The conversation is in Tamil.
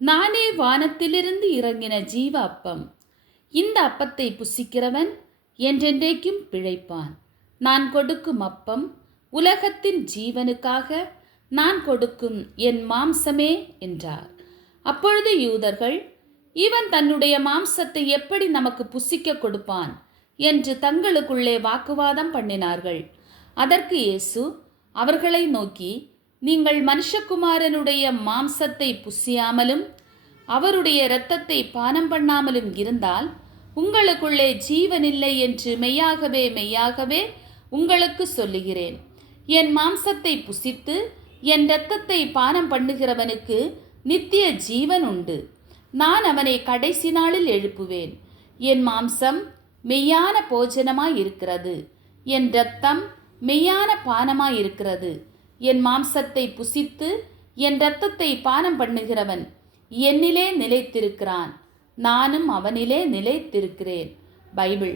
நானே வானத்திலிருந்து இறங்கின ஜீவ அப்பம். இந்த அப்பத்தை புசிக்கிறவன் என்றென்றைக்கும் பிழைப்பான். நான் கொடுக்கும் அப்பம் உலகத்தின் ஜீவனுக்காக நான் கொடுக்கும் என் மாம்சமே என்றார். அப்பொழுது யூதர்கள், இவன் தன்னுடைய மாம்சத்தை எப்படி நமக்கு புசிக்க கொடுப்பான் என்று தங்களுக்குள்ளே வாக்குவாதம் பண்ணினார்கள். அதற்கு இயேசு அவர்களை நோக்கி, நீங்கள் மனுஷகுமாரனுடைய மாம்சத்தை புசியாமலும் அவருடைய இரத்தத்தை பானம் பண்ணாமலும் இருந்தால் உங்களுக்குள்ளே ஜீவனில்லை என்று மெய்யாகவே மெய்யாகவே உங்களுக்கு சொல்லுகிறேன். என் மாம்சத்தை புசித்து என் இரத்தத்தை பானம் பண்ணுகிறவனுக்கு நித்திய ஜீவன் உண்டு. நான் அவனை கடைசி நாளில் எழுப்புவேன். என் மாம்சம் மெய்யான போஜனமாயிருக்கிறது, என் இரத்தம் மெய்யான பானமாயிருக்கிறது. என் மாம்சத்தை புசித்து என் இரத்தத்தை பானம் பண்ணுகிறவன் என்னிலே நிலைத்திருக்கிறான், நானும் அவனிலே நிலைத்திருக்கிறேன். பைபிள்.